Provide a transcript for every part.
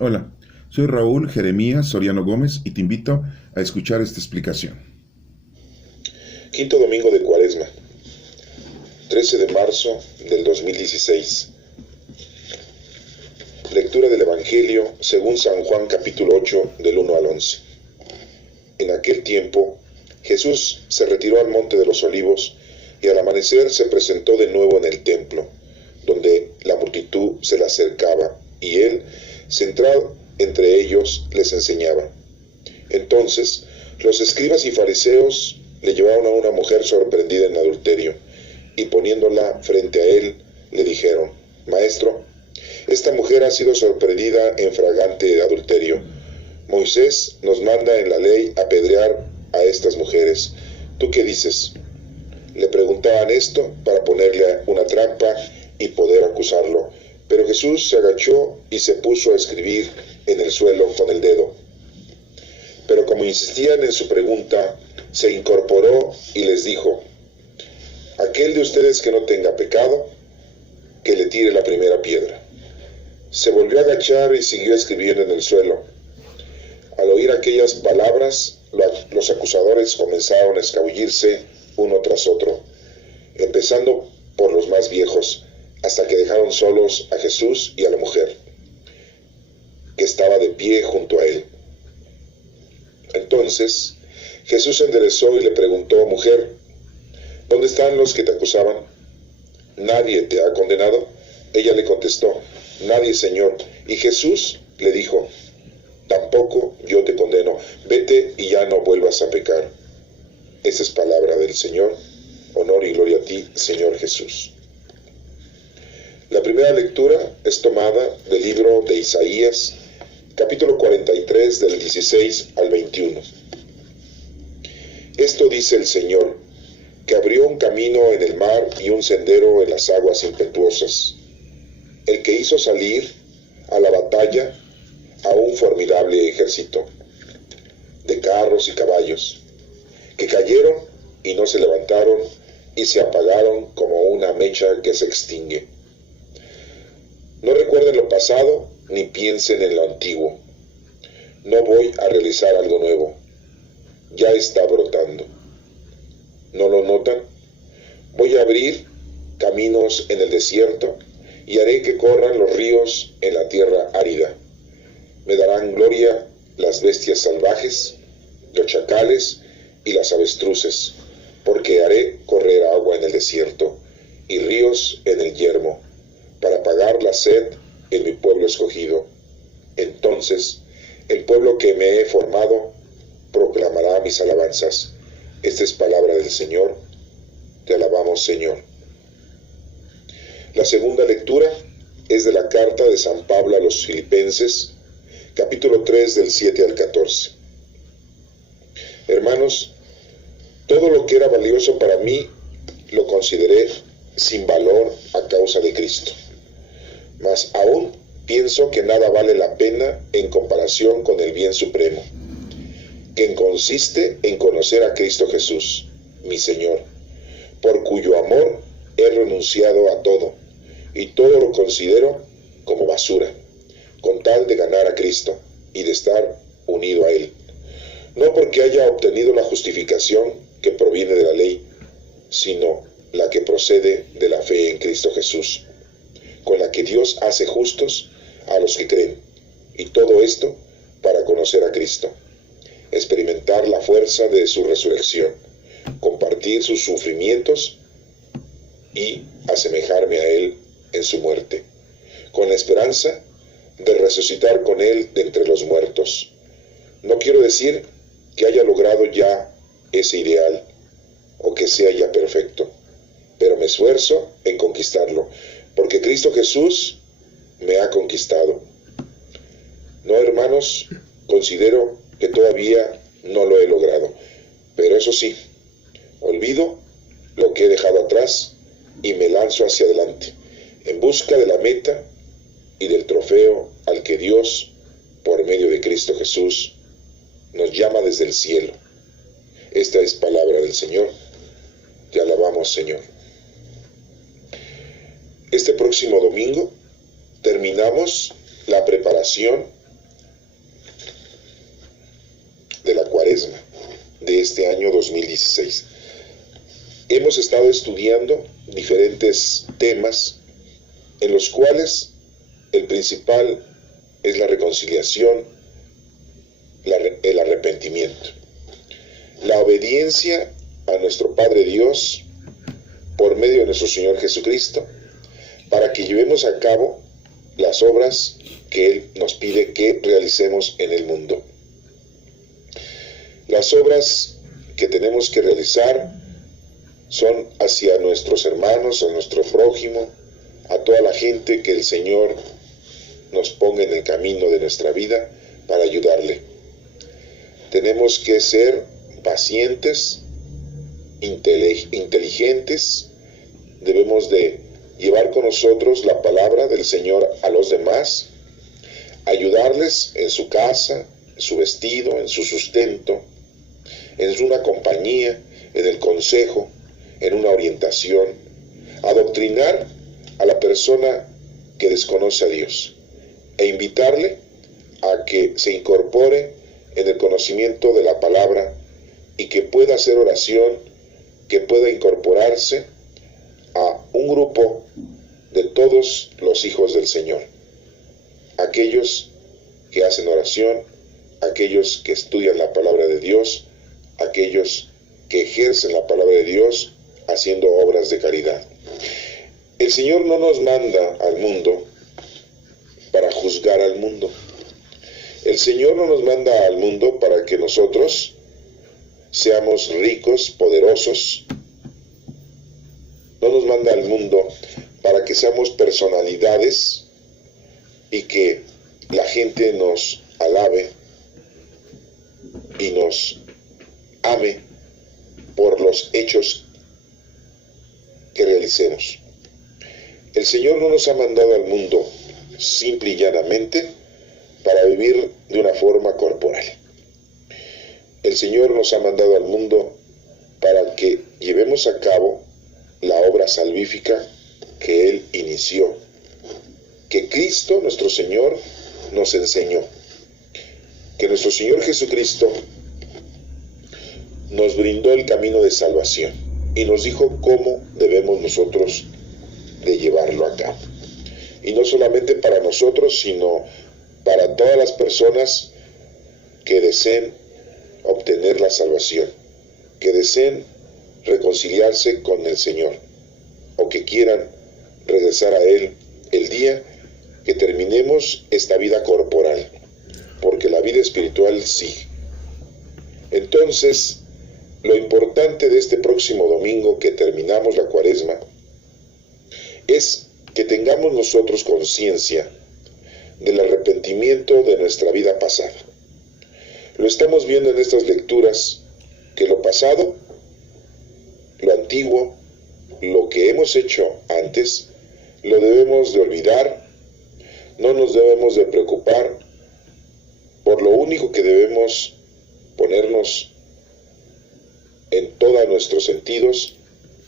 Hola, soy Raúl Jeremías Soriano Gómez y te invito a escuchar esta explicación. Quinto domingo de Cuaresma, 13 de marzo del 2016. Lectura del Evangelio según San Juan capítulo 8 del 1 al 11. En aquel tiempo, Jesús se retiró al monte de los Olivos y al amanecer se presentó de nuevo en el templo, donde la multitud se le acercaba y él, centrado entre ellos, les enseñaba. Entonces, los escribas y fariseos le llevaron a una mujer sorprendida en adulterio, y poniéndola frente a él, le dijeron: Maestro, esta mujer ha sido sorprendida en flagrante adulterio. Moisés nos manda en la ley apedrear a estas mujeres. ¿Tú qué dices? Le preguntaban esto para ponerle una trampa y poder acusarlo. Pero Jesús se agachó y se puso a escribir en el suelo con el dedo. Pero como insistían en su pregunta, se incorporó y les dijo: aquel de ustedes que no tenga pecado, que le tire la primera piedra. Se volvió a agachar y siguió escribiendo en el suelo. Al oír aquellas palabras, los acusadores comenzaron a escabullirse uno tras otro, empezando por los más viejos, hasta que dejaron solos a Jesús y a la mujer, que estaba de pie junto a él. Entonces Jesús se enderezó y le preguntó: Mujer, ¿dónde están los que te acusaban? ¿Nadie te ha condenado? Ella le contestó: Nadie, Señor. Y Jesús le dijo: Tampoco yo te condeno. Vete y ya no vuelvas a pecar. Esa es palabra del Señor. Honor y gloria a ti, Señor Jesús. La primera lectura es tomada del libro de Isaías, capítulo 43, del 16 al 21. Esto dice el Señor, que abrió un camino en el mar y un sendero en las aguas impetuosas, el que hizo salir a la batalla a un formidable ejército de carros y caballos, que cayeron y no se levantaron y se apagaron como una mecha que se extingue. No recuerden lo pasado ni piensen en lo antiguo. No voy a realizar algo nuevo. Ya está brotando. ¿No lo notan? Voy a abrir caminos en el desierto y haré que corran los ríos en la tierra árida. Me darán gloria las bestias salvajes, los chacales y las avestruces, porque haré correr agua en el desierto y ríos en el yermo, para apagar la sed en mi pueblo escogido. Entonces el pueblo que me he formado proclamará mis alabanzas. Esta es palabra del Señor. Te alabamos, Señor. La segunda lectura es de la carta de San Pablo a los Filipenses, capítulo 3, del 7 al 14. Hermanos, todo lo que era valioso para mí lo consideré sin valor a causa de Cristo. Mas aún pienso que nada vale la pena en comparación con el bien supremo, que consiste en conocer a Cristo Jesús, mi Señor, por cuyo amor he renunciado a todo, y todo lo considero como basura, con tal de ganar a Cristo y de estar unido a Él. No porque haya obtenido la justificación que proviene de la ley, sino la que procede de la fe en Cristo Jesús, con la que Dios hace justos a los que creen, y todo esto para conocer a Cristo, experimentar la fuerza de su resurrección, compartir sus sufrimientos y asemejarme a Él en su muerte, con la esperanza de resucitar con Él de entre los muertos. No quiero decir que haya logrado ya ese ideal o que sea ya perfecto, pero me esfuerzo en conquistarlo, porque Cristo Jesús me ha conquistado. No, hermanos, considero que todavía no lo he logrado, pero eso sí, olvido lo que he dejado atrás y me lanzo hacia adelante, en busca de la meta y del trofeo al que Dios, por medio de Cristo Jesús, nos llama desde el cielo. Esta es palabra del Señor. Te alabamos, Señor. Este próximo domingo terminamos la preparación este año 2016. Hemos estado estudiando diferentes temas en los cuales el principal es la reconciliación, el arrepentimiento, la obediencia a nuestro Padre Dios por medio de nuestro Señor Jesucristo, para que llevemos a cabo las obras que Él nos pide que realicemos en el mundo. Las obras que tenemos que realizar son hacia nuestros hermanos, a nuestro prójimo, a toda la gente que el Señor nos ponga en el camino de nuestra vida para ayudarle. Tenemos que ser pacientes, inteligentes, debemos de llevar con nosotros la palabra del Señor a los demás, ayudarles en su casa, en su vestido, en su sustento, en una compañía, en el consejo, en una orientación, adoctrinar a la persona que desconoce a Dios e invitarle a que se incorpore en el conocimiento de la palabra y que pueda hacer oración, que pueda incorporarse a un grupo de todos los hijos del Señor, aquellos que hacen oración, aquellos que estudian la palabra de Dios, aquellos que ejercen la palabra de Dios haciendo obras de caridad. El Señor no nos manda al mundo para juzgar al mundo. El Señor no nos manda al mundo para que nosotros seamos ricos, poderosos. No nos manda al mundo para que seamos personalidades y que la gente nos alabe y nos ame por los hechos que realicemos. El Señor no nos ha mandado al mundo simple y llanamente para vivir de una forma corporal. El Señor nos ha mandado al mundo para que llevemos a cabo la obra salvífica que Él inició, que Cristo nuestro Señor nos enseñó, que nuestro Señor Jesucristo nos brindó el camino de salvación y nos dijo cómo debemos nosotros de llevarlo a cabo. Y no solamente para nosotros, sino para todas las personas que deseen obtener la salvación, que deseen reconciliarse con el Señor o que quieran regresar a Él el día que terminemos esta vida corporal, porque la vida espiritual sigue. Entonces, lo importante de este próximo domingo que terminamos la Cuaresma es que tengamos nosotros conciencia del arrepentimiento de nuestra vida pasada. Lo estamos viendo en estas lecturas, que lo pasado, lo antiguo, lo que hemos hecho antes, lo debemos de olvidar, no nos debemos de preocupar, por lo único que debemos ponernos en todos nuestros sentidos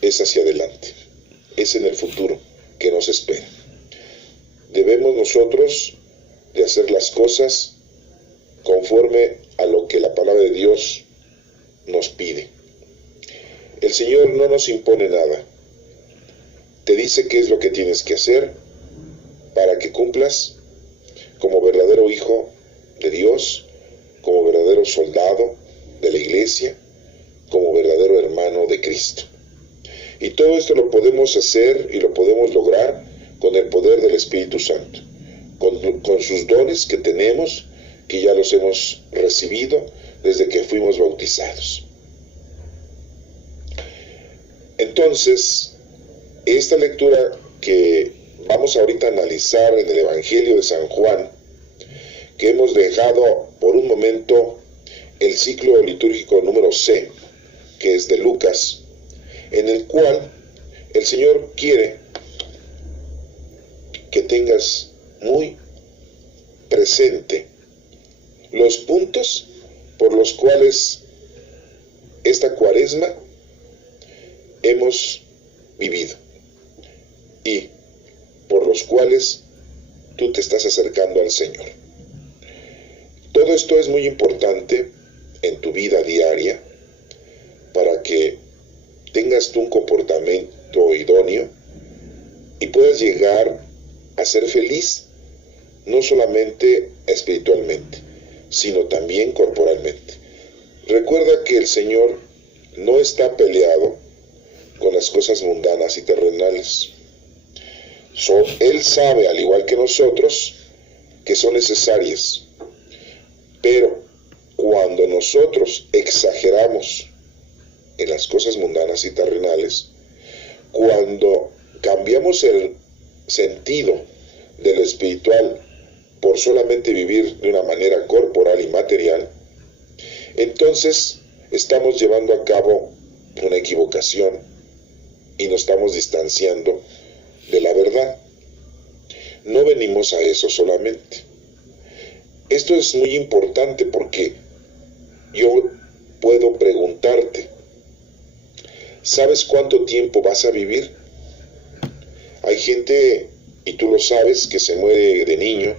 es hacia adelante, es en el futuro que nos espera. Debemos nosotros de hacer las cosas conforme a lo que la palabra de Dios nos pide. El Señor no nos impone nada. Te dice qué es lo que tienes que hacer para que cumplas como verdadero hijo de Dios, como verdadero soldado de la iglesia, como verdadero hermano de Cristo. Y todo esto lo podemos hacer y lo podemos lograr con el poder del Espíritu Santo, con sus dones que tenemos, que ya los hemos recibido desde que fuimos bautizados. Entonces, esta lectura que vamos ahorita a analizar en el Evangelio de San Juan, que hemos dejado por un momento el ciclo litúrgico número C, que es de Lucas, en el cual el Señor quiere que tengas muy presente los puntos por los cuales esta Cuaresma hemos vivido y por los cuales tú te estás acercando al Señor. Todo esto es muy importante en tu vida diaria, para que tengas tú un comportamiento idóneo y puedas llegar a ser feliz, no solamente espiritualmente, sino también corporalmente. Recuerda que el Señor no está peleado con las cosas mundanas y terrenales. Él sabe, al igual que nosotros, que son necesarias, pero cuando nosotros exageramos en las cosas mundanas y terrenales, cuando cambiamos el sentido de lo espiritual por solamente vivir de una manera corporal y material, entonces estamos llevando a cabo una equivocación y nos estamos distanciando de la verdad. No venimos a eso solamente. Esto es muy importante porque yo puedo preguntarte, ¿sabes cuánto tiempo vas a vivir? Hay gente, y tú lo sabes, que se muere de niño,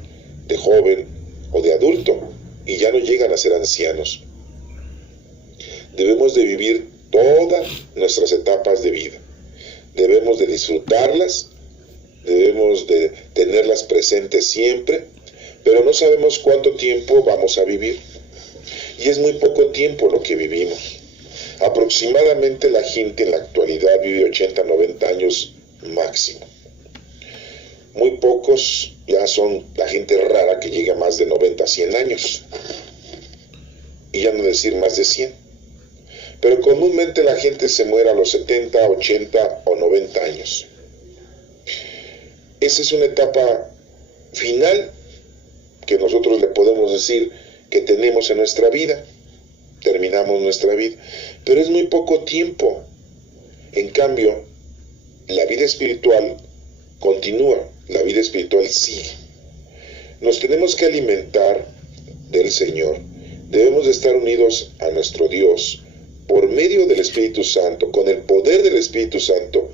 de joven o de adulto y ya no llegan a ser ancianos. Debemos de vivir todas nuestras etapas de vida. Debemos de disfrutarlas, debemos de tenerlas presentes siempre, pero no sabemos cuánto tiempo vamos a vivir. Y es muy poco tiempo lo que vivimos. Aproximadamente la gente en la actualidad vive 80, 90 años máximo. Muy pocos ya son la gente rara que llega a más de 90, 100 años. Y ya no decir más de 100. Pero comúnmente la gente se muere a los 70, 80 o 90 años. Esa es una etapa final que nosotros le podemos decir que tenemos en nuestra vida. Terminamos nuestra vida. Pero es muy poco tiempo. En cambio, la vida espiritual continúa. La vida espiritual sigue. Nos tenemos que alimentar del Señor. Debemos de estar unidos a nuestro Dios por medio del Espíritu Santo, con el poder del Espíritu Santo,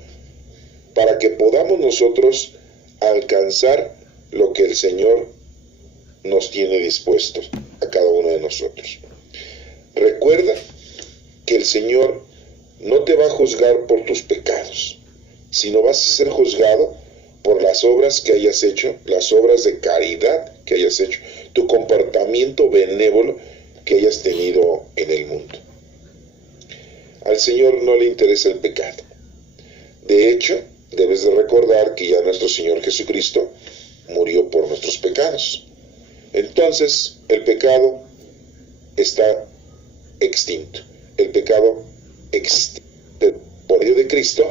para que podamos nosotros alcanzar lo que el Señor nos tiene dispuestos a cada uno de nosotros. Recuerda que el Señor no te va a juzgar por tus pecados, sino vas a ser juzgado por las obras que hayas hecho, las obras de caridad que hayas hecho, tu comportamiento benévolo que hayas tenido en el mundo. Al Señor no le interesa el pecado. De hecho, debes de recordar que ya nuestro Señor Jesucristo murió por nuestros pecados. Entonces, el pecado está extinto. El pecado por medio de Cristo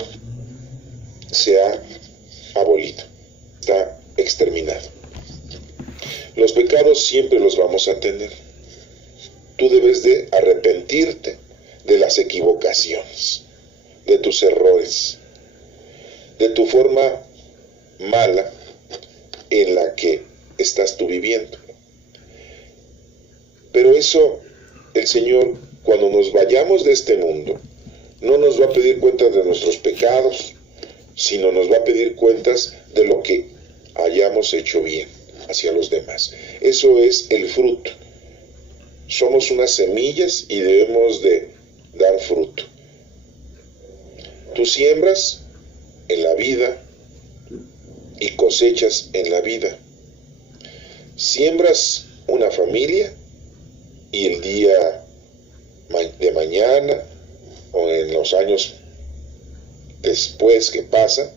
se ha abolido, está exterminado. Los pecados siempre los vamos a tener. Tú debes de arrepentirte de las equivocaciones, de tus errores, de tu forma mala en la que estás tú viviendo. Pero eso, el Señor, cuando nos vayamos de este mundo, no nos va a pedir cuentas de nuestros pecados, sino nos va a pedir cuentas de lo que hayamos hecho bien hacia los demás. Eso es el fruto. Somos unas semillas y debemos de dar fruto. Tú siembras en la vida y cosechas en la vida. Siembras una familia y el día de mañana o en los años después que pasan,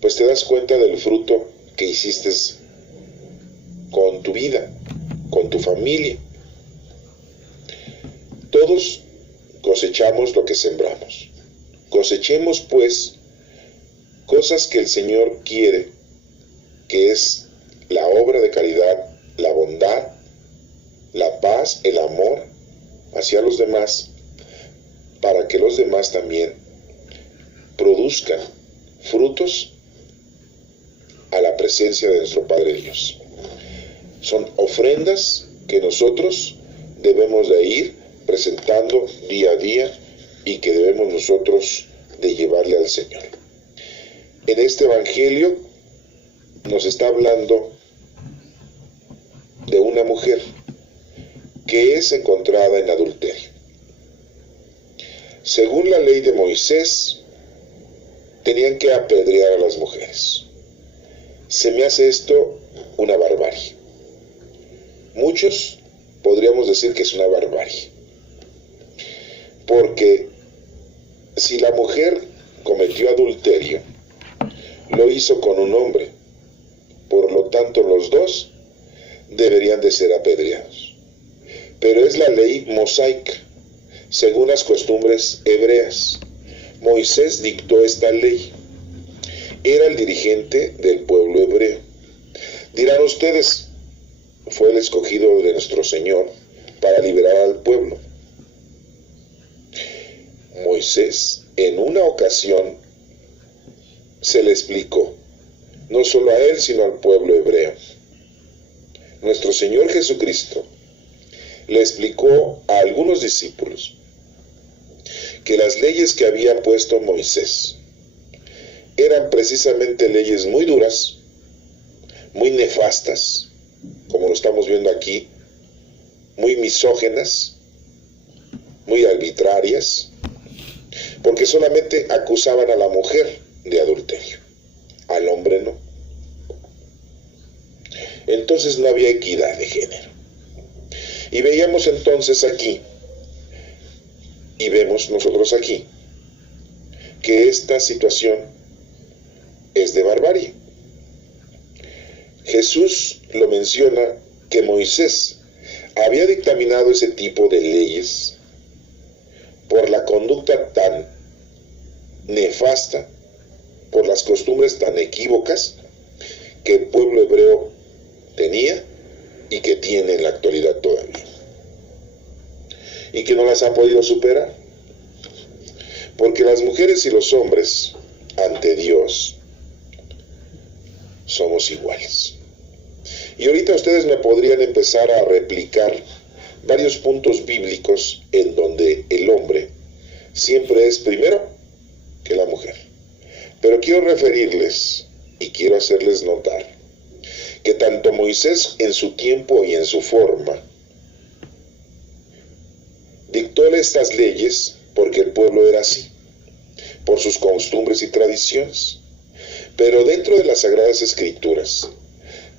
pues te das cuenta del fruto que hiciste con tu vida, con tu familia. Todos cosechamos lo que sembramos. Cosechemos pues cosas que el Señor quiere, que es la obra de caridad, la bondad, la paz, el amor hacia los demás, para que los demás también produzcan frutos a la presencia de nuestro Padre Dios. Son ofrendas que nosotros debemos de ir presentando día a día y que debemos nosotros de llevarle al Señor. En este Evangelio nos está hablando de una mujer que es encontrada en adulterio. Según la ley de Moisés, tenían que apedrear a las mujeres. Se me hace esto una barbarie. Muchos podríamos decir que es una barbarie. Porque si la mujer cometió adulterio, lo hizo con un hombre. Por lo tanto, los dos deberían de ser apedreados. Pero es la ley mosaica, según las costumbres hebreas. Moisés dictó esta ley. Era el dirigente del pueblo hebreo. Dirán ustedes, fue el escogido de nuestro Señor para liberar al pueblo. Moisés, en una ocasión, se le explicó, no solo a él, sino al pueblo hebreo. Nuestro Señor Jesucristo le explicó a algunos discípulos que las leyes que había puesto Moisés eran precisamente leyes muy duras, muy nefastas, como lo estamos viendo aquí, muy misógenas, muy arbitrarias, porque solamente acusaban a la mujer de adulterio, al hombre no. Entonces no había equidad de género. Y veíamos entonces aquí, y vemos nosotros aquí, que esta situación es de barbarie. Jesús lo menciona que Moisés había dictaminado ese tipo de leyes por la conducta tan nefasta, por las costumbres tan equívocas que el pueblo hebreo tenía y que tiene en la actualidad todavía, y que no las han podido superar, porque las mujeres y los hombres ante Dios somos iguales. Y ahorita ustedes me podrían empezar a replicar varios puntos bíblicos en donde el hombre siempre es primero que la mujer. Pero quiero referirles y quiero hacerles notar que tanto Moisés en su tiempo y en su forma dictó estas leyes porque el pueblo era así, por sus costumbres y tradiciones. Pero dentro de las Sagradas Escrituras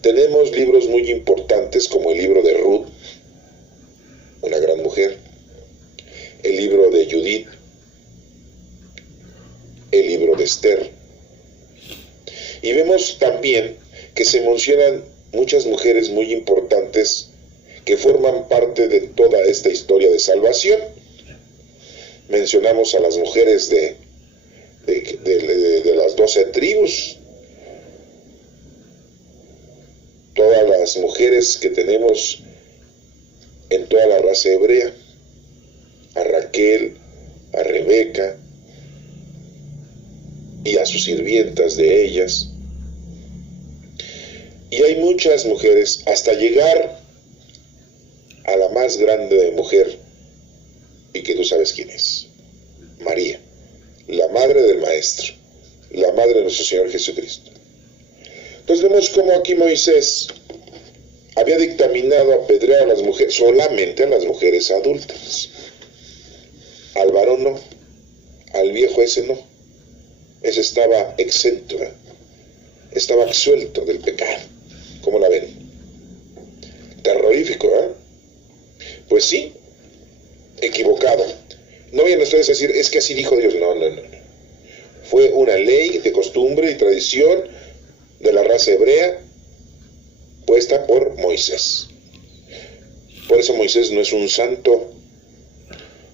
tenemos libros muy importantes como el libro de Ruth, una gran mujer, el libro de Judith, el libro de Esther. Y vemos también que se mencionan muchas mujeres muy importantes que forman parte de toda esta historia de salvación. Mencionamos a las mujeres de las 12 tribus, todas las mujeres que tenemos en toda la raza hebrea, a Raquel, a Rebeca y a sus sirvientas de ellas. Y hay muchas mujeres hasta llegar a la más grande de mujer, y que tú sabes quién es, María, la madre del Maestro, la madre de nuestro Señor Jesucristo. Entonces vemos cómo aquí Moisés había dictaminado apedrear a las mujeres, solamente a las mujeres adúlteras. Al varón no, al viejo ese no. Ese estaba exento, estaba absuelto del pecado. ¿Cómo la ven? Terrorífico, ¿eh? Pues sí, equivocado. No vayan ustedes a decir, es que así dijo Dios. No. Fue una ley de costumbre y tradición de la raza hebrea puesta por Moisés. Por eso Moisés no es un santo.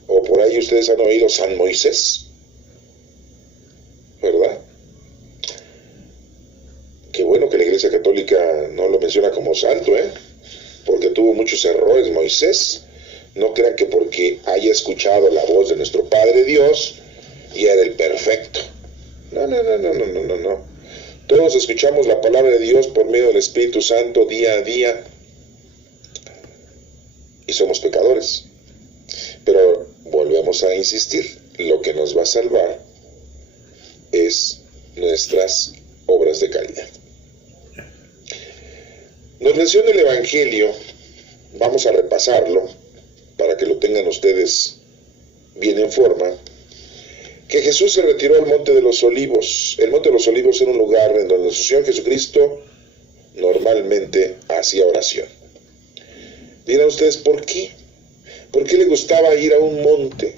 O por ahí ustedes han oído San Moisés, ¿verdad? Qué bueno que la Iglesia Católica no lo menciona como santo, porque tuvo muchos errores Moisés. No crean que porque haya escuchado la voz de nuestro Padre Dios y era el perfecto. No. Todos escuchamos la palabra de Dios por medio del Espíritu Santo día a día y somos pecadores. Pero volvemos a insistir, lo que nos va a salvar es nuestras obras de caridad. Nos menciona el Evangelio, vamos a repasarlo para que lo tengan ustedes bien en forma, que Jesús se retiró al Monte de los Olivos. El Monte de los Olivos era un lugar en donde nuestro Señor Jesucristo normalmente hacía oración. Dirán ustedes, ¿por qué? ¿Por qué le gustaba ir a un monte?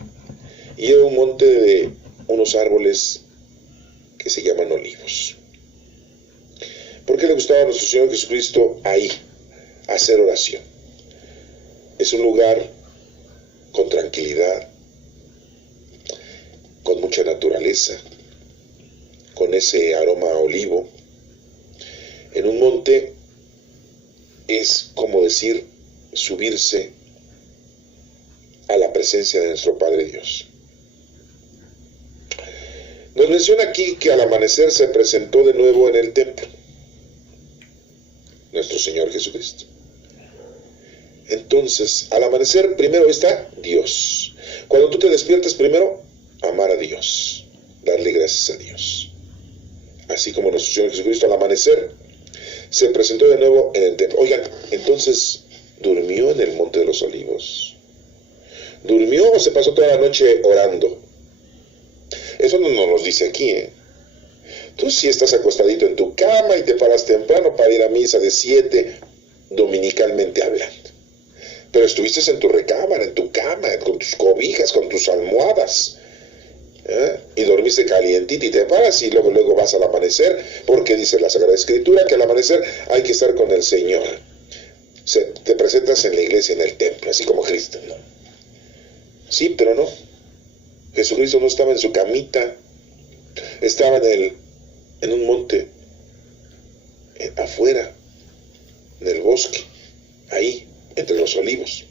Y era un monte de unos árboles que se llaman olivos. ¿Por qué le gustaba a nuestro Señor Jesucristo ahí hacer oración? Es un lugar con tranquilidad, con mucha naturaleza, con ese aroma a olivo. En un monte es como decir subirse a la presencia de nuestro Padre Dios. Nos menciona aquí que al amanecer se presentó de nuevo en el templo nuestro Señor Jesucristo. Entonces, al amanecer primero está Dios. Cuando tú te despiertas, primero amar a Dios, darle gracias a Dios. Así como nuestro Señor Jesucristo al amanecer se presentó de nuevo en el templo. Oigan, entonces, ¿durmió en el Monte de los Olivos? ¿Durmió o se pasó toda la noche orando? Eso no nos lo dice aquí, ¿eh? Tú sí estás acostadito en tu cama y te paras temprano para ir a misa de 7, dominicalmente hablando. Pero estuviste en tu recámara, en tu cama, con tus cobijas, con tus almohadas, y dormiste calientito y te paras y luego vas al amanecer, porque dice la Sagrada Escritura que al amanecer hay que estar con el Señor. Te presentas en la iglesia, en el templo, así como Cristo, ¿no? Sí, pero no. Jesucristo no estaba en su camita, estaba en un monte, afuera, en el bosque, ahí, entre los olivos.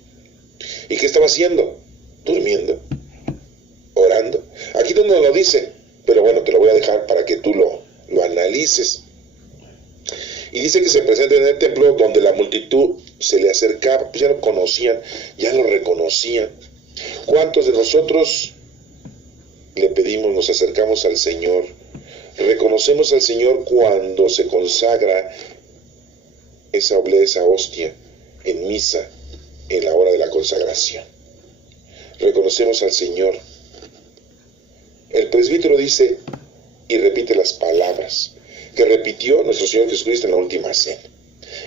¿Y qué estaba haciendo? Durmiendo, orando. Aquí no nos lo dice, pero bueno, te lo voy a dejar para que tú lo analices. Y dice que se presenta en el templo donde la multitud se le acercaba, pues ya lo conocían, ya lo reconocían. ¿Cuántos de nosotros le pedimos, nos acercamos al Señor, reconocemos al Señor cuando se consagra esa oblea, esa hostia en misa, en la hora de la consagración? Reconocemos al Señor. El presbítero dice y repite las palabras que repitió nuestro Señor Jesucristo en la última cena,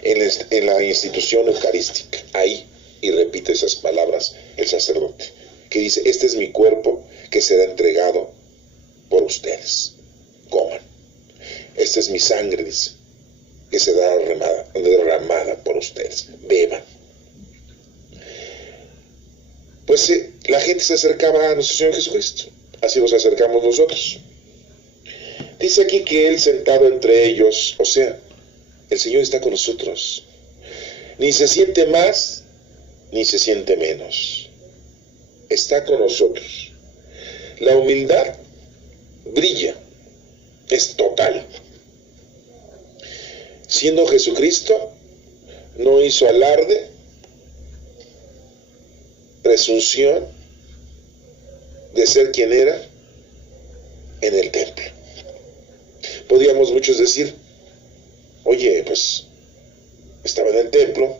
en la institución eucarística, ahí, y repite esas palabras el sacerdote, que dice: este es mi cuerpo que será entregado por ustedes, coman. Esta es mi sangre, dice, que será derramada por ustedes, beban. Pues la gente se acercaba a nuestro Señor Jesucristo, así nos acercamos nosotros. Dice aquí que Él sentado entre ellos, o sea, el Señor está con nosotros, ni se siente más, ni se siente menos, está con nosotros. La humildad brilla, es total. Siendo Jesucristo, no hizo alarde, presunción de ser quien era en el templo. Podríamos muchos decir: oye, pues estaba en el templo,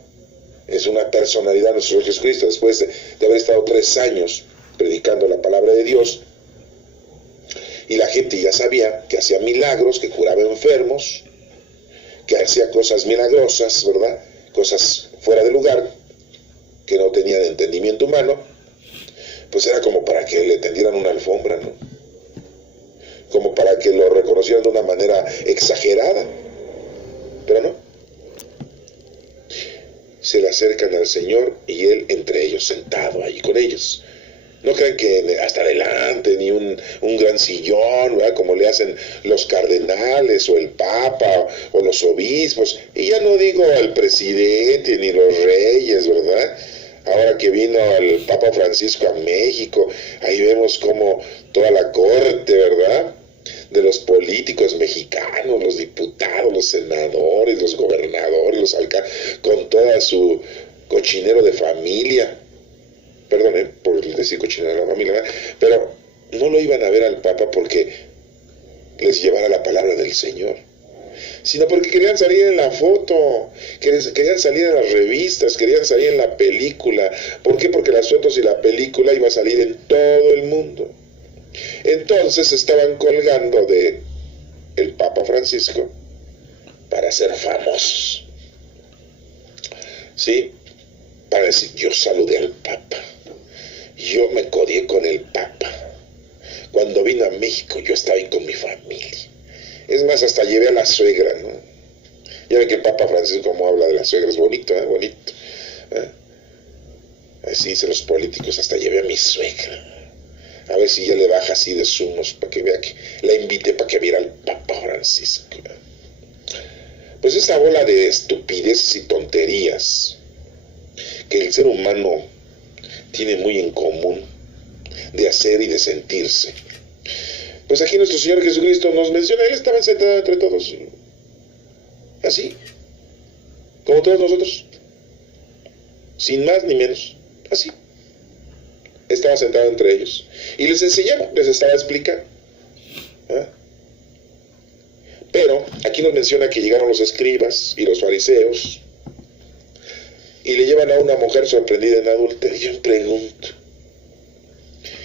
es una personalidad nuestro Señor Jesucristo, después de haber estado 3 años predicando la palabra de Dios, y la gente ya sabía que hacía milagros, que curaba enfermos, que hacía cosas milagrosas, ¿verdad? Cosas fuera de lugar, que no tenían entendimiento humano. Pues era como para que le tendieran una alfombra, ¿no? Como para que lo reconocieran de una manera exagerada. Pero no. Se le acercan al Señor y Él entre ellos, sentado ahí con ellos. No crean que hasta adelante, ni un gran sillón, ¿verdad?, como le hacen los cardenales o el Papa o los obispos. Y ya no digo al presidente ni los reyes, ¿verdad? Ahora que vino el Papa Francisco a México, ahí vemos como toda la corte, ¿verdad?, de los políticos mexicanos, los diputados, los senadores, los gobernadores, los alcaldes, con toda su cochinero de familia. Perdón, por decir cochinero de la familia, ¿verdad? Pero no lo iban a ver al Papa porque les llevara la palabra del Señor, sino porque querían salir en la foto, querían salir en las revistas, querían salir en la película. ¿Por qué? Porque las fotos y la película iba a salir en todo el mundo. Entonces estaban colgando de el Papa Francisco para ser famosos, ¿sí? Para decir, yo saludé al Papa, yo me codié con el Papa, cuando vino a México yo estaba ahí con mi familia, es más, hasta llevé a la suegra, ¿no? Ya ven que el Papa Francisco como habla de la suegra, es bonito, bonito, así dicen los políticos, hasta llevé a mi suegra, a ver si ya le baja así de zumos, para que vea que la invite para que viera al Papa Francisco. Pues esa bola de estupideces y tonterías que el ser humano tiene muy en común de hacer y de sentirse, pues aquí nuestro Señor Jesucristo nos menciona, Él estaba sentado entre todos, así, como todos nosotros, sin más ni menos, así, estaba sentado entre ellos, y les enseñaba, les estaba explicando, ¿eh? Pero aquí nos menciona que llegaron los escribas y los fariseos, y le llevan a una mujer sorprendida en adulterio. Yo me pregunto,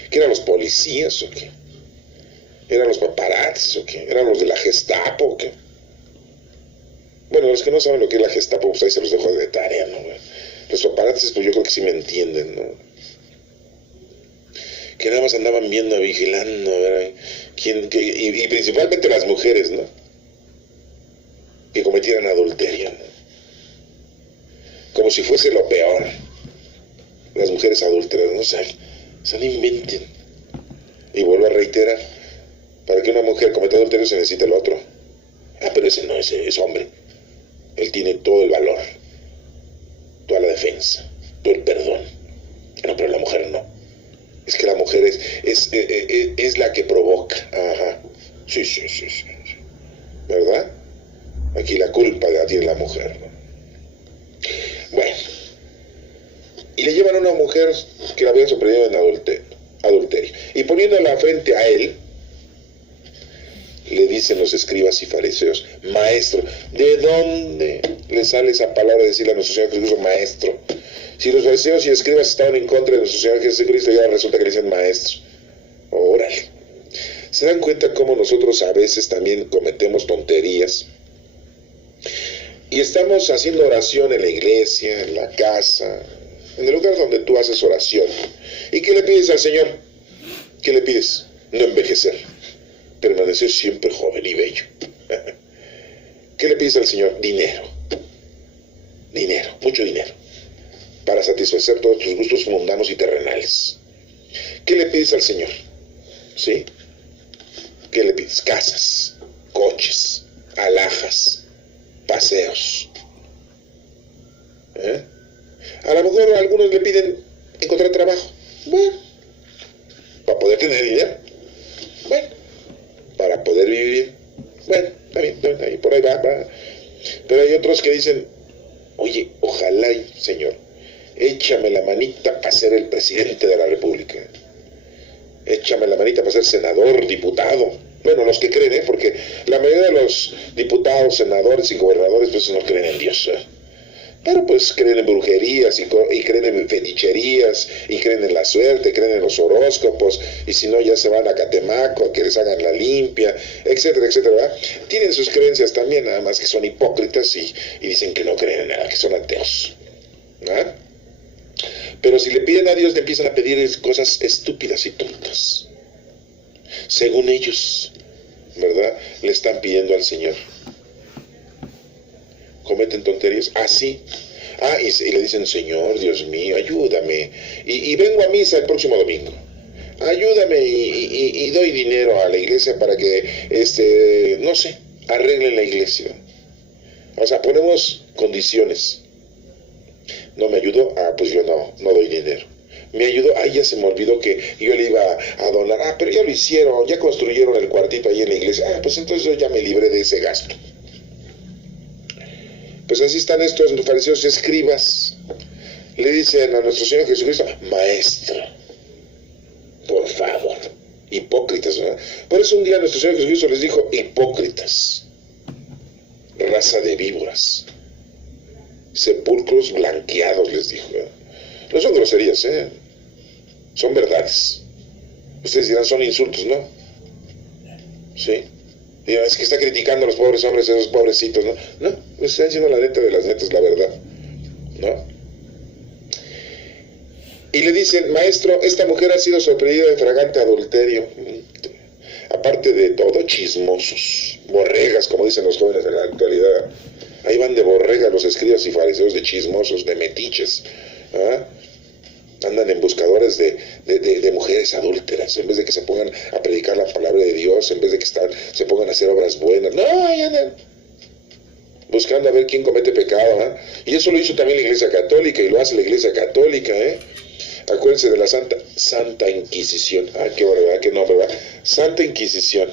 ¿qué eran los policías o qué? ¿Eran los paparazzis o qué? ¿Eran los de la Gestapo o qué? Bueno, los que no saben lo que es la Gestapo, pues ahí se los dejo de tarea, ¿no? Los paparazzis, pues yo creo que sí me entienden, ¿no? Que nada más andaban viendo, vigilando, a ver, y principalmente las mujeres, ¿no? Que cometieran adulterio, ¿no? Como si fuese lo peor, las mujeres adúlteras, ¿no? O sea, no inventen. Y vuelvo a reiterar, para que una mujer cometa adulterio se necesita el otro. Ah, pero ese no, ese es hombre. Él tiene todo el valor, toda la defensa, todo el perdón. No, pero la mujer no. Es que la mujer es la que provoca. Ajá. Sí. ¿Verdad? Aquí la culpa la tiene la mujer, ¿no? Bueno, y le llevan a una mujer que la habían sorprendido en adulterio, y poniéndola frente a él, le dicen los escribas y fariseos, maestro, ¿de dónde le sale esa palabra de decirle a nuestro Señor Jesucristo, maestro? Si los fariseos y escribas estaban en contra de nuestro Señor Jesucristo, ya resulta que le dicen maestro. Órale. ¿Se dan cuenta cómo nosotros a veces también cometemos tonterías? Y estamos haciendo oración en la iglesia, en la casa, en el lugar donde tú haces oración. ¿Y qué le pides al Señor? ¿Qué le pides? No envejecer, permanecer siempre joven y bello. ¿Qué le pides al Señor? Dinero, mucho dinero, para satisfacer todos tus gustos mundanos y terrenales. ¿Qué le pides al Señor? ¿Sí? ¿Qué le pides? Casas, coches, alhajas, paseos. A lo mejor algunos le piden encontrar trabajo. Bueno, para poder tener dinero. Bueno, para poder vivir. Bueno, está bien, por ahí va. Pero hay otros que dicen, oye, ojalá, Señor, échame la manita para ser el presidente de la República. Échame la manita para ser senador, diputado. Bueno, los que creen, porque la mayoría de los diputados, senadores y gobernadores pues no creen en Dios, pero pues creen en brujerías y creen en feticherías y creen en la suerte, creen en los horóscopos, y si no ya se van a Catemaco a que les hagan la limpia, etcétera, etcétera, ¿verdad? Tienen sus creencias también, nada más que son hipócritas y dicen que no creen en nada, que son ateos, ¿verdad? Pero si le piden a Dios, le empiezan a pedir cosas estúpidas y tontas. Según ellos, ¿verdad? Le están pidiendo al Señor. Cometen tonterías, así. Y le dicen, Señor, Dios mío, ayúdame. Y vengo a misa el próximo domingo. Ayúdame y doy dinero a la iglesia para que, no sé, arreglen la iglesia. O sea, ponemos condiciones. No me ayudó, pues yo no doy dinero. Me ayudó, ya se me olvidó que yo le iba a donar, pero ya lo hicieron, ya construyeron el cuartito ahí en la iglesia, pues entonces yo ya me libré de ese gasto. Pues así están estos fariseos y escribas, le dicen a nuestro Señor Jesucristo, maestro, por favor, hipócritas, ¿verdad? Por eso un día nuestro Señor Jesucristo les dijo, hipócritas, raza de víboras, sepulcros blanqueados, les dijo, ¿verdad? No son groserías, son verdades. Ustedes dirán, son insultos, ¿no? ¿Sí? Dirán, es que está criticando a los pobres hombres, esos pobrecitos, ¿no? No, pues están diciendo la neta de las netas, la verdad, ¿no? Y le dicen, maestro, esta mujer ha sido sorprendida de fragante adulterio. Aparte de todo, chismosos, borregas, como dicen los jóvenes en la actualidad. Ahí van de borregas los escribas y fariseos, de chismosos, de metiches. ¿Ah? Andan en buscadores de mujeres adúlteras, en vez de que se pongan a predicar la palabra de Dios, en vez de que se pongan a hacer obras buenas. No, ahí andan buscando a ver quién comete pecado. ¿Ah? Y eso lo hizo también la Iglesia Católica, y lo hace la Iglesia Católica, ¿eh? Acuérdense de la Santa Inquisición. Ah, qué barbaridad, qué nombre, ¿verdad? Santa Inquisición.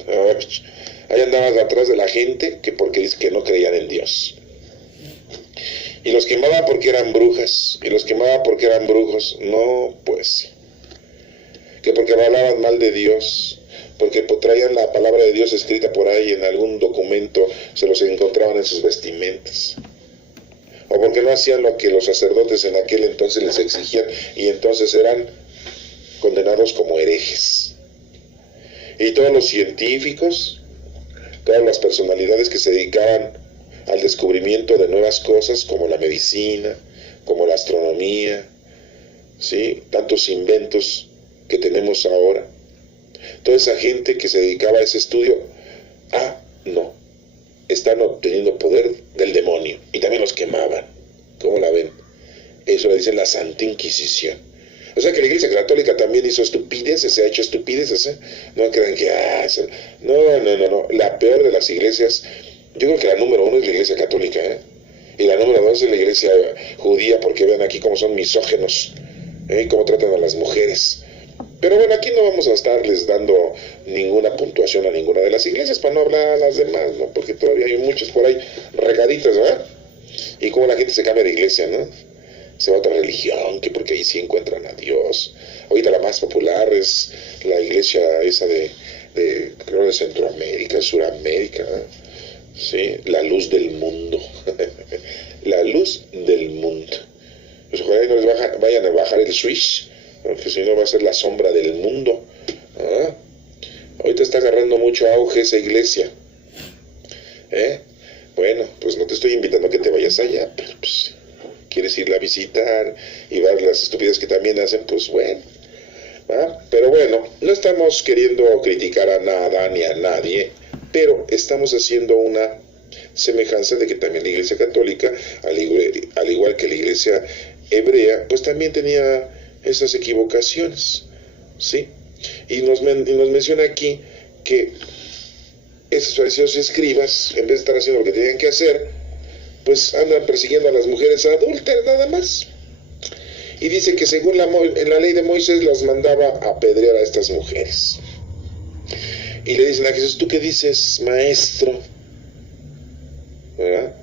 Ahí andaban atrás de la gente que porque dice que no creían en Dios. Y los quemaban porque eran brujas. Y los quemaban porque eran brujos. No, pues. Que porque hablaban mal de Dios. Porque traían la palabra de Dios escrita por ahí en algún documento. Se los encontraban en sus vestimentas. O porque no hacían lo que los sacerdotes en aquel entonces les exigían, y entonces eran condenados como herejes. Y todos los científicos, todas las personalidades que se dedicaban al descubrimiento de nuevas cosas, como la medicina, como la astronomía, ¿sí? Tantos inventos que tenemos ahora, toda esa gente que se dedicaba a ese estudio, no, están obteniendo poder del demonio, y también los quemaban. ¿Cómo la ven? Eso le dicen la Santa Inquisición. O sea que la Iglesia Católica también hizo estupideces, se ha hecho estupideces, ¿eh? No crean que, no, la peor de las iglesias, yo creo que la número 1 es la Iglesia Católica, ¿eh? Y la número 2 es la Iglesia judía, porque vean aquí cómo son misógenos, cómo tratan a las mujeres. Pero bueno, aquí no vamos a estarles dando ninguna puntuación a ninguna de las iglesias para no hablar a las demás, ¿no? Porque todavía hay muchas por ahí regaditas, ¿verdad? Y cómo la gente se cambia de iglesia, ¿no? Se va a otra religión, que porque ahí sí encuentran a Dios. Ahorita la más popular es la iglesia esa creo de Centroamérica, Suramérica, ¿eh? Sí, la luz del mundo. La luz del mundo. Pues ojalá no les vayan a bajar el switch, porque si no va a ser la sombra del mundo. ¿Ah? Ahorita está agarrando mucho auge esa iglesia. Bueno, pues no te estoy invitando a que te vayas allá, pero pues quieres irla a visitar y ver las estupideces que también hacen, pues bueno. ¿Ah? Pero bueno, no estamos queriendo criticar a nada ni a nadie, pero estamos haciendo una semejanza de que también la Iglesia Católica, al igual que la Iglesia hebrea, pues también tenía esas equivocaciones, ¿sí? Y nos menciona aquí que esos fariseos y escribas, en vez de estar haciendo lo que tenían que hacer, pues andan persiguiendo a las mujeres adúlteras nada más. Y dice que según en la ley de Moisés las mandaba a apedrear a estas mujeres. Y le dicen a Jesús, ¿tú qué dices, maestro? ¿Verdad?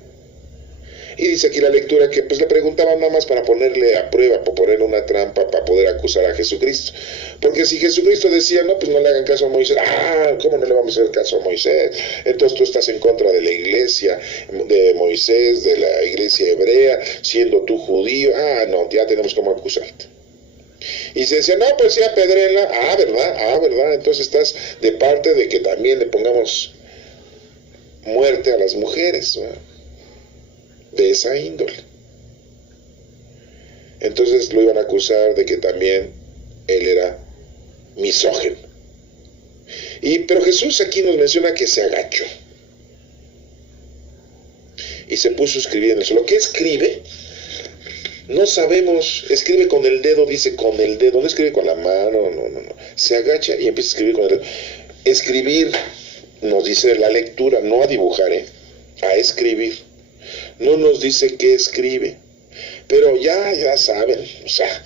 Y dice aquí la lectura que pues le preguntaban nada más para ponerle a prueba, para ponerle una trampa, para poder acusar a Jesucristo. Porque si Jesucristo decía, no, pues no le hagan caso a Moisés, ¿cómo no le vamos a hacer caso a Moisés? Entonces tú estás en contra de la iglesia de Moisés, de la iglesia hebrea, siendo tú judío, no, ya tenemos cómo acusarte. Y se decía, no, pues sí, apedréenla, ¿verdad? Entonces estás de parte de que también le pongamos muerte a las mujeres, ¿verdad? De esa índole. Entonces lo iban a acusar de que también él era misógino. Pero Jesús aquí nos menciona que se agachó y se puso a escribir en el suelo. ¿Qué escribe? No sabemos. Escribe con el dedo, dice con el dedo, no escribe con la mano, no. Se agacha y empieza a escribir con el dedo. Escribir, nos dice la lectura, no a dibujar, a escribir. No nos dice qué escribe, pero ya saben, o sea,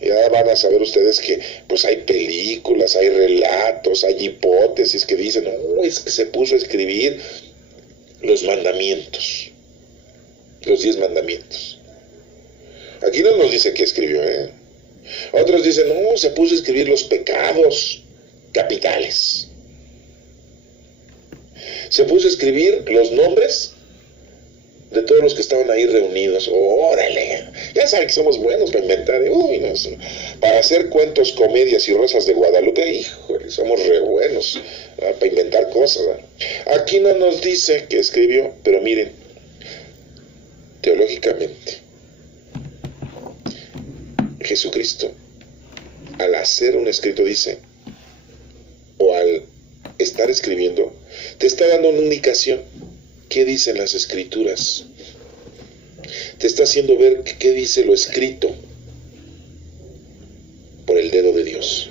ya van a saber ustedes que pues hay películas, hay relatos, hay hipótesis que dicen, no, es que se puso a escribir los mandamientos, los 10 mandamientos. Aquí no nos dice qué escribió, Otros dicen, no, se puso a escribir los pecados capitales. Se puso a escribir los nombres de todos los que estaban ahí reunidos. Órale, ya saben que somos buenos para inventar. Uy, no, para hacer cuentos, comedias y rosas de Guadalupe, híjole, somos re buenos, ¿verdad? Para inventar cosas, ¿verdad? Aquí no nos dice que escribió, pero miren, teológicamente, Jesucristo, al hacer un escrito, dice, o al estar escribiendo, te está dando una indicación. ¿Qué dicen las escrituras? Te está haciendo ver qué dice lo escrito por el dedo de Dios.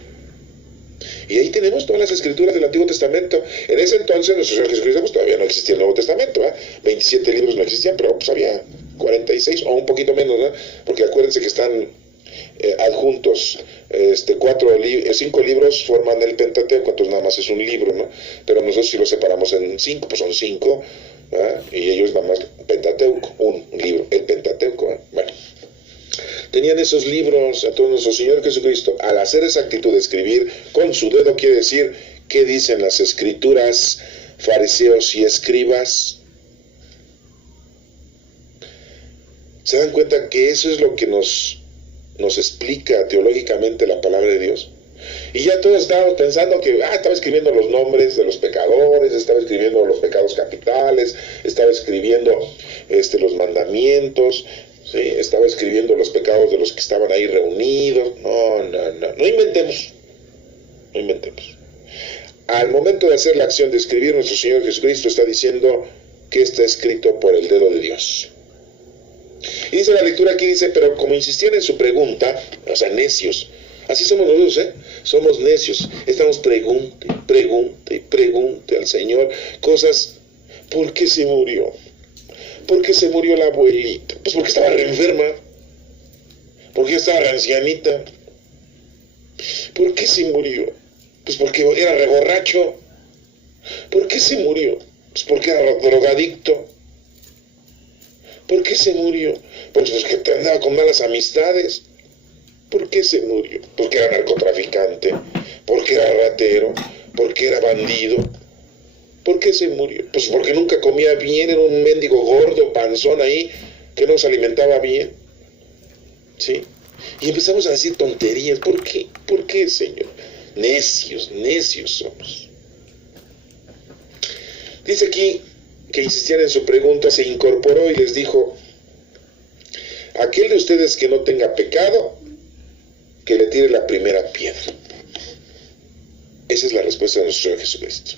Y ahí tenemos todas las escrituras del Antiguo Testamento. En ese entonces nuestro Señor Jesucristo pues, todavía no existía el Nuevo Testamento, ¿eh? 27 libros no existían, pero pues había 46 o un poquito menos, ¿no? Porque acuérdense que están adjuntos, 5 libros forman el Pentateuco, entonces nada más es un libro, ¿no? Pero nosotros si lo separamos en 5, pues son 5, ¿verdad? Y ellos nada más Pentateuco, un libro, el Pentateuco, ¿verdad? Bueno, tenían esos libros. A todo nuestro Señor Jesucristo, al hacer esa actitud de escribir con su dedo, quiere decir, ¿qué dicen las escrituras, fariseos y escribas? ¿Se dan cuenta que eso es lo que nos explica teológicamente la palabra de Dios? Y ya todos estábamos pensando que estaba escribiendo los nombres de los pecadores, estaba escribiendo los pecados capitales, estaba escribiendo los mandamientos, ¿sí? Estaba escribiendo los pecados de los que estaban ahí reunidos. No inventemos, no inventemos. Al momento de hacer la acción de escribir, nuestro Señor Jesucristo está diciendo que está escrito por el dedo de Dios. Y dice la lectura aquí, dice, pero como insistían en su pregunta, o sea, necios, así somos nosotros, somos necios, estamos pregunte al Señor cosas. ¿Por qué se murió? ¿Por qué se murió la abuelita? Pues porque estaba re enferma, porque estaba re ancianita. ¿Por qué se murió? Pues porque era re borracho. ¿Por qué se murió? Pues porque era drogadicto. ¿Por qué se murió? Pues porque andaba con malas amistades. ¿Por qué se murió? Porque era narcotraficante, porque era ratero, porque era bandido. ¿Por qué se murió? Pues porque nunca comía bien, era un mendigo gordo, panzón ahí, que no se alimentaba bien. ¿Sí? Y empezamos a decir tonterías. ¿Por qué? ¿Por qué, Señor? Necios somos. Dice aquí que insistían en su pregunta, se incorporó y les dijo: aquel de ustedes que no tenga pecado, que le tire la primera piedra. Esa es la respuesta de nuestro Señor Jesucristo.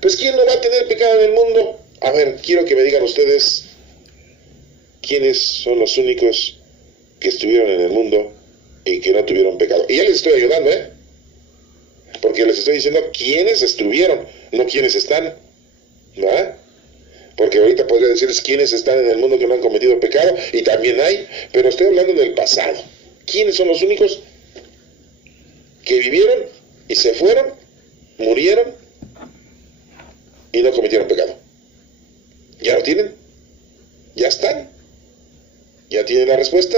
Pues ¿quién no va a tener pecado en el mundo? A ver, quiero que me digan ustedes quiénes son los únicos que estuvieron en el mundo y que no tuvieron pecado. Y ya les estoy ayudando, porque les estoy diciendo quiénes estuvieron, no quiénes están, ¿verdad? Porque ahorita podría decirles quiénes están en el mundo que no han cometido pecado, y también hay, pero estoy hablando del pasado. ¿Quiénes son los únicos que vivieron y se fueron, murieron y no cometieron pecado? ¿Ya lo tienen? ¿Ya están? ¿Ya tienen la respuesta?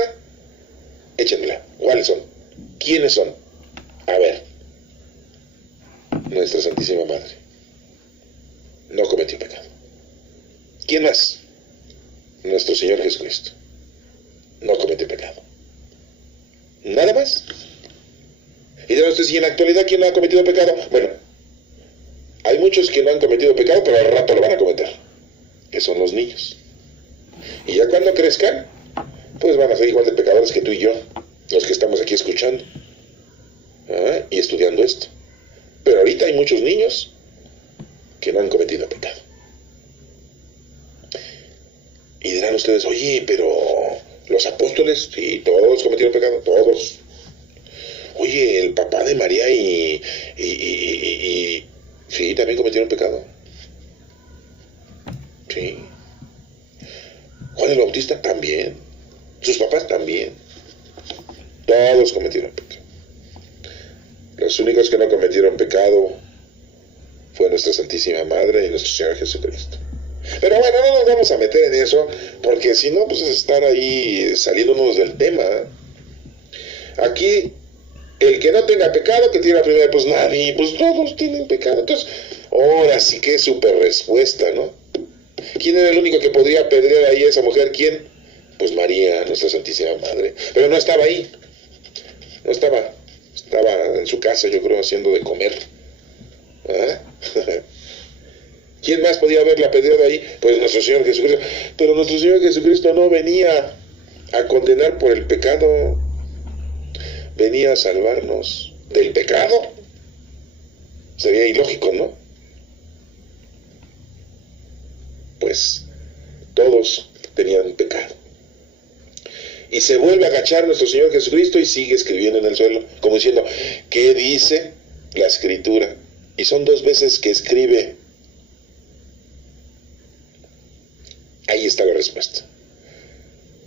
Échenmela. ¿Cuáles son? ¿Quiénes son? A ver. Nuestra Santísima Madre no cometió pecado. ¿Quién más? Nuestro Señor Jesucristo no cometió pecado. ¿Nada más? Y dirán ustedes, ¿y en la actualidad quién no ha cometido pecado? Bueno, hay muchos que no han cometido pecado, pero al rato lo van a cometer, que son los niños. Y ya cuando crezcan, pues van a ser igual de pecadores que tú y yo, los que estamos aquí escuchando y estudiando esto. Pero ahorita hay muchos niños que no han cometido pecado. Y dirán ustedes, oye, pero los apóstoles, sí, todos cometieron pecado, todos. Oye, el papá de María y sí, también cometieron pecado. Sí. Juan el Bautista también. Sus papás también. Todos cometieron pecado. Los únicos que no cometieron pecado fue nuestra Santísima Madre y nuestro Señor Jesucristo. Pero bueno, no nos vamos a meter en eso, porque si no, pues es estar ahí saliéndonos del tema. Aquí, el que no tenga pecado, que tiene la primera, pues nadie, pues todos tienen pecado. Entonces, ahora sí que es súper respuesta, ¿no? ¿Quién era el único que podría apedrear ahí a esa mujer? ¿Quién? Pues María, nuestra Santísima Madre. Pero no estaba ahí. No estaba. Estaba en su casa, yo creo, haciendo de comer. ¿Ah? ¿Quién más podía haberla pedido de ahí? Pues nuestro Señor Jesucristo. Pero nuestro Señor Jesucristo no venía a condenar por el pecado. Venía a salvarnos del pecado. Sería ilógico, ¿no? Pues todos tenían pecado. Y se vuelve a agachar nuestro Señor Jesucristo y sigue escribiendo en el suelo, como diciendo, ¿qué dice la Escritura? Y son 2 veces que escribe. Ahí está la respuesta.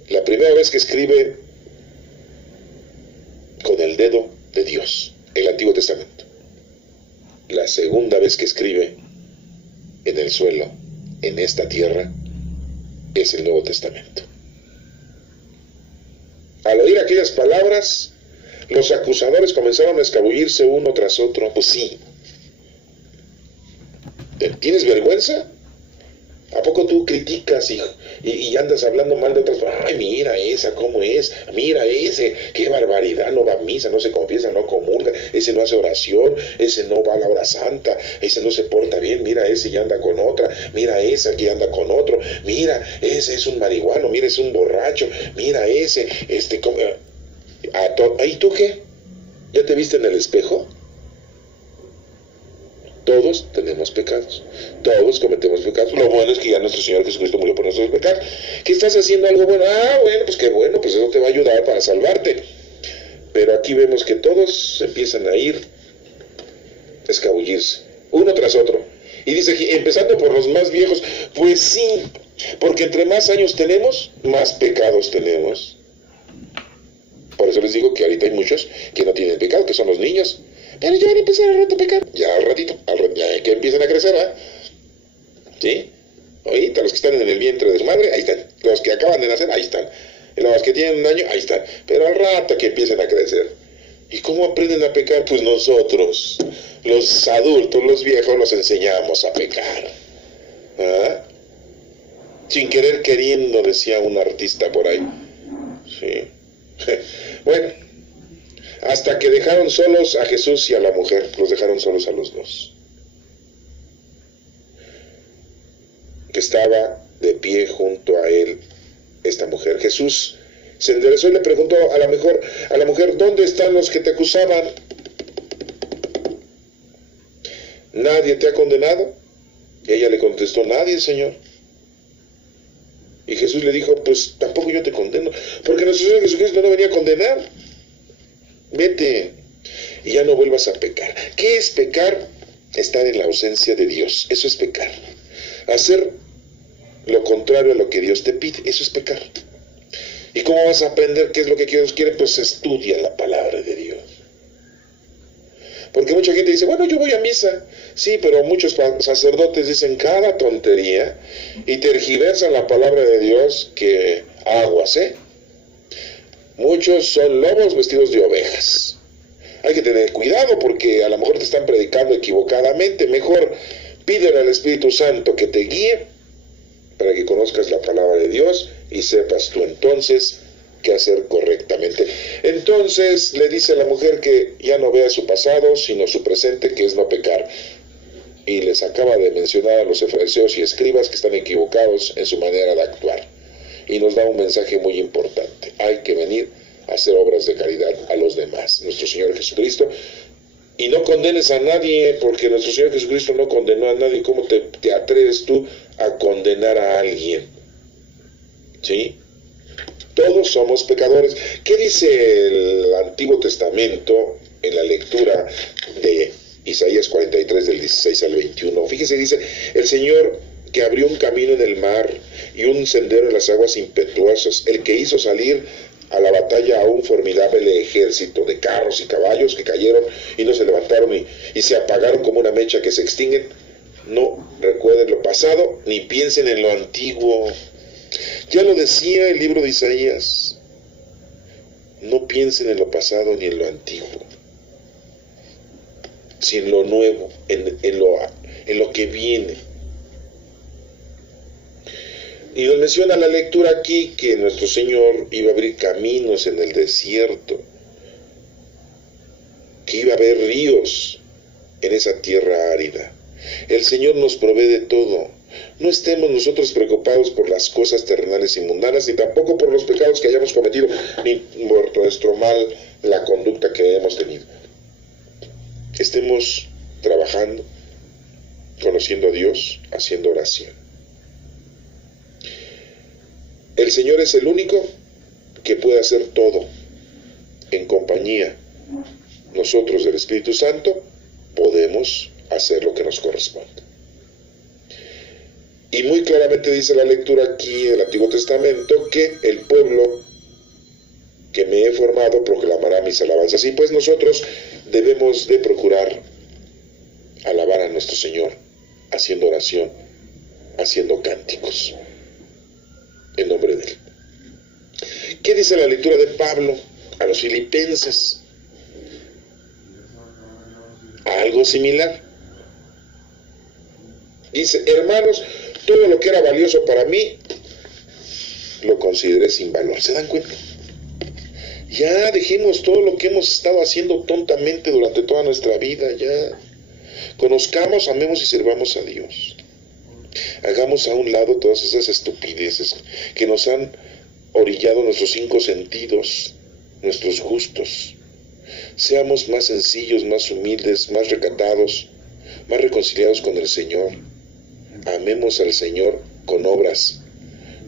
La primera vez que escribe con el dedo de Dios, el Antiguo Testamento. La segunda vez que escribe en el suelo, en esta tierra, es el Nuevo Testamento. Al oír aquellas palabras, los acusadores comenzaron a escabullirse uno tras otro. Pues sí. ¿Tienes vergüenza? ¿A poco tú criticas y andas hablando mal de otras? Ay, mira esa, ¿cómo es? Mira ese, qué barbaridad, no va a misa, no se confiesa, no comulga, ese no hace oración, ese no va a la hora santa, ese no se porta bien, mira ese ya anda con otra, mira esa que anda con otro, mira, ese es un marihuano, mira, es un borracho, mira ese, ¿cómo? ¿Ahí tú qué? ¿Ya te viste en el espejo? Todos tenemos pecados, todos cometemos pecados. Lo bueno es que ya nuestro Señor Jesucristo murió por nuestros pecados. ¿Qué estás haciendo algo bueno? Ah, bueno, pues qué bueno, pues eso te va a ayudar para salvarte. Pero aquí vemos que todos empiezan a ir, a escabullirse, uno tras otro. Y dice aquí, empezando por los más viejos, pues sí, porque entre más años tenemos, más pecados tenemos. Por eso les digo que ahorita hay muchos que no tienen pecado, que son los niños. Pero ya van a empezar al rato a pecar. Ya al ratito, ya que empiecen a crecer, ¿verdad? ¿Sí? Ahorita los que están en el vientre de su madre, ahí están. Los que acaban de nacer, ahí están. Y los que tienen 1 año, ahí están. Pero al rato que empiecen a crecer. ¿Y cómo aprenden a pecar? Pues nosotros, los adultos, los viejos, los enseñamos a pecar. ¿Ah? Sin querer queriendo, decía un artista por ahí. Sí. Bueno. Hasta que dejaron solos a Jesús y a la mujer, los dejaron solos a los dos. Que estaba de pie junto a él esta mujer. Jesús se enderezó y le preguntó a la mujer, ¿dónde están los que te acusaban? ¿Nadie te ha condenado? Y ella le contestó, nadie, Señor. Y Jesús le dijo, pues tampoco yo te condeno, porque nuestro Señor Jesucristo no venía a condenar. Vete y ya no vuelvas a pecar. ¿Qué es pecar? Estar en la ausencia de Dios. Eso es pecar. Hacer lo contrario a lo que Dios te pide. Eso es pecar. ¿Y cómo vas a aprender qué es lo que Dios quiere? Pues estudia la palabra de Dios. Porque mucha gente dice, bueno, yo voy a misa. Sí, pero muchos sacerdotes dicen cada tontería y tergiversan la palabra de Dios, que aguas, ¿eh? Muchos son lobos vestidos de ovejas. Hay que tener cuidado porque a lo mejor te están predicando equivocadamente. Mejor pídele al Espíritu Santo que te guíe para que conozcas la palabra de Dios y sepas tú entonces qué hacer correctamente. Entonces le dice a la mujer que ya no vea su pasado, sino su presente, que es no pecar. Y les acaba de mencionar a los fariseos y escribas que están equivocados en su manera de actuar. Y nos da un mensaje muy importante. Hay que venir a hacer obras de caridad a los demás. Nuestro Señor Jesucristo. Y no condenes a nadie, porque nuestro Señor Jesucristo no condenó a nadie. ¿Cómo te atreves tú a condenar a alguien? ¿Sí? Todos somos pecadores. ¿Qué dice el Antiguo Testamento en la lectura de Isaías 43 del 16 al 21? Fíjese, dice, el Señor que abrió un camino en el mar y un sendero en las aguas impetuosas, el que hizo salir a la batalla a un formidable ejército de carros y caballos que cayeron y no se levantaron y se apagaron como una mecha que se extinguen. No recuerden lo pasado ni piensen en lo antiguo. Ya lo decía el libro de Isaías. No piensen en lo pasado ni en lo antiguo, sino en lo nuevo, en lo que viene. Y nos menciona la lectura aquí que nuestro Señor iba a abrir caminos en el desierto, que iba a haber ríos en esa tierra árida. El Señor nos provee de todo. No estemos nosotros preocupados por las cosas terrenales y mundanas, ni tampoco por los pecados que hayamos cometido, ni por nuestro mal, la conducta que hemos tenido. Estemos trabajando, conociendo a Dios, haciendo oración. El Señor es el único que puede hacer todo en compañía. Nosotros del Espíritu Santo podemos hacer lo que nos corresponde. Y muy claramente dice la lectura aquí del Antiguo Testamento que el pueblo que me he formado proclamará mis alabanzas. Y pues nosotros debemos de procurar alabar a nuestro Señor, haciendo oración, haciendo cánticos, en nombre de Él. ¿Qué dice la lectura de Pablo a los filipenses? Algo similar. Dice: hermanos, todo lo que era valioso para mí lo consideré sin valor. ¿Se dan cuenta? Ya dejemos todo lo que hemos estado haciendo tontamente durante toda nuestra vida. Ya conozcamos, amemos y sirvamos a Dios. Hagamos a un lado todas esas estupideces que nos han orillado nuestros 5 sentidos, nuestros gustos. Seamos más sencillos, más humildes, más recatados, más reconciliados con el Señor. Amemos al Señor con obras,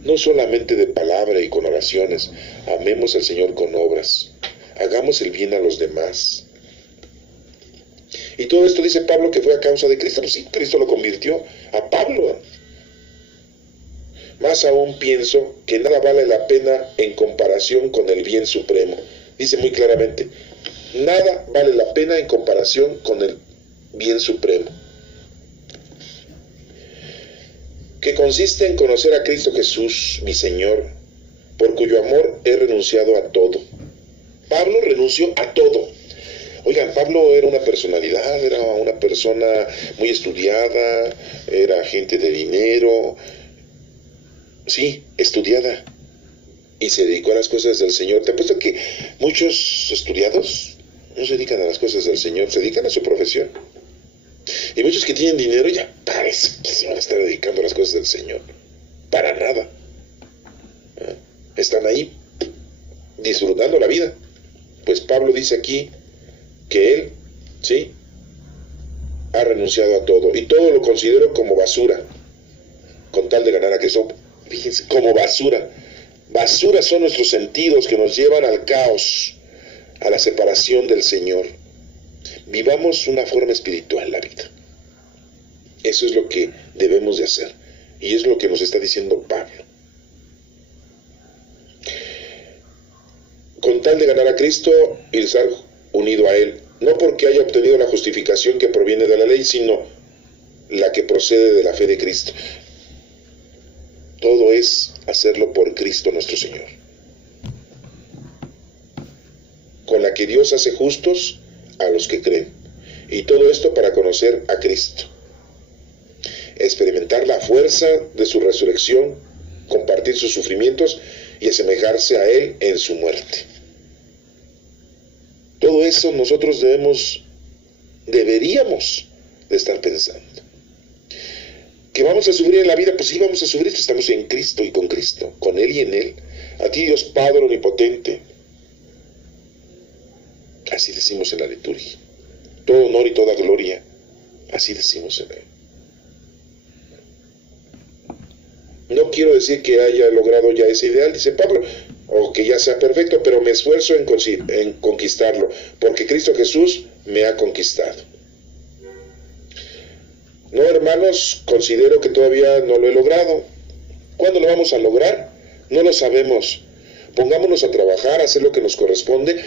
no solamente de palabra y con oraciones. Amemos al Señor con obras. Hagamos el bien a los demás. Y todo esto dice Pablo que fue a causa de Cristo. Pues sí, Cristo lo convirtió a Pablo. Más aún pienso que nada vale la pena en comparación con el bien supremo. Dice muy claramente: nada vale la pena en comparación con el bien supremo, que consiste en conocer a Cristo Jesús, mi Señor, por cuyo amor he renunciado a todo. Pablo renunció a todo. Oigan, Pablo era una personalidad, era una persona muy estudiada, era gente de dinero, sí, estudiada, y se dedicó a las cosas del Señor. Te apuesto que muchos estudiados no se dedican a las cosas del Señor, se dedican a su profesión. Y muchos que tienen dinero ya parece que se van a estar dedicando a las cosas del Señor. Para nada. Están ahí disfrutando la vida. Pues Pablo dice aquí que él, sí, ha renunciado a todo. Y todo lo considero como basura, con tal de ganar a Cristo. Fíjense, como basura. Basura son nuestros sentidos que nos llevan al caos, a la separación del Señor. Vivamos una forma espiritual en la vida. Eso es lo que debemos de hacer. Y es lo que nos está diciendo Pablo. Con tal de ganar a Cristo y estar unido a Él. No porque haya obtenido la justificación que proviene de la ley, sino la que procede de la fe de Cristo. Todo es hacerlo por Cristo nuestro Señor, con la que Dios hace justos a los que creen. Y todo esto para conocer a Cristo, experimentar la fuerza de su resurrección, compartir sus sufrimientos y asemejarse a Él en su muerte. Todo eso nosotros deberíamos de estar pensando. ¿Que vamos a sufrir en la vida? Pues sí, vamos a sufrir, estamos en Cristo y con Cristo, con Él y en Él. A ti, Dios Padre omnipotente. Así decimos en la liturgia. Todo honor y toda gloria, así decimos en Él. No quiero decir que haya logrado ya ese ideal, dice Pablo, o que ya sea perfecto, pero me esfuerzo en conquistarlo, porque Cristo Jesús me ha conquistado. No, hermanos, considero que todavía no lo he logrado. ¿Cuándo lo vamos a lograr? No lo sabemos. Pongámonos a trabajar, a hacer lo que nos corresponde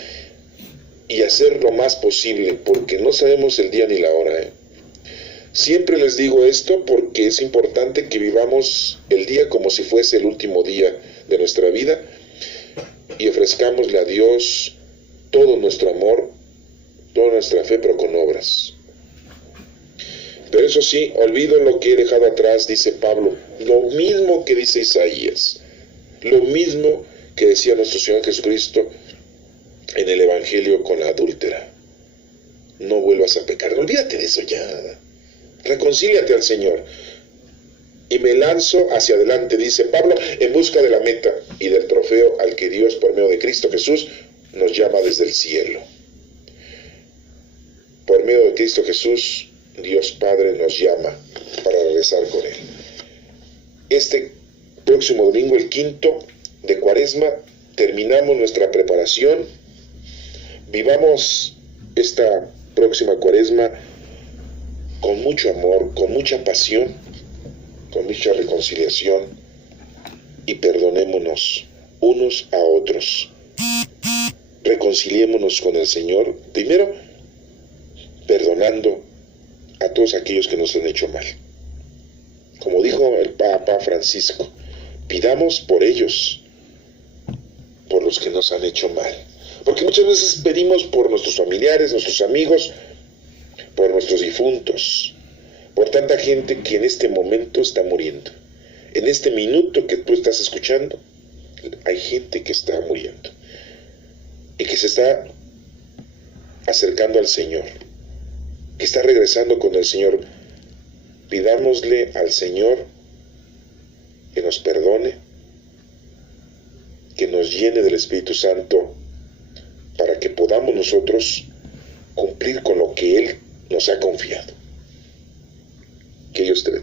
y hacer lo más posible, porque no sabemos el día ni la hora. Siempre les digo esto porque es importante que vivamos el día como si fuese el último día de nuestra vida y ofrezcámosle a Dios todo nuestro amor, toda nuestra fe, pero con obras. Pero eso sí, olvido lo que he dejado atrás, dice Pablo, lo mismo que dice Isaías, lo mismo que decía nuestro Señor Jesucristo en el Evangelio con la adúltera. No vuelvas a pecar, olvídate de eso ya, reconcíliate al Señor. Y me lanzo hacia adelante, dice Pablo, en busca de la meta y del trofeo al que Dios, por medio de Cristo Jesús, nos llama desde el cielo. Por medio de Cristo Jesús, Dios Padre nos llama para regresar con Él. Este próximo domingo, el 5 de Cuaresma, terminamos nuestra preparación. Vivamos esta próxima Cuaresma con mucho amor, con mucha pasión, con mucha reconciliación, y perdonémonos unos a otros. Reconciliémonos con el Señor, primero perdonando a todos aquellos que nos han hecho mal. Como dijo el Papa Francisco, pidamos por ellos, por los que nos han hecho mal. Porque muchas veces pedimos por nuestros familiares, nuestros amigos, por nuestros difuntos, por tanta gente que en este momento está muriendo. En este minuto que tú estás escuchando, hay gente que está muriendo y que se está acercando al Señor, que está regresando con el Señor. Pidámosle al Señor que nos perdone, que nos llene del Espíritu Santo, para que podamos nosotros cumplir con lo que Él nos ha confiado. Que Dios te bendiga.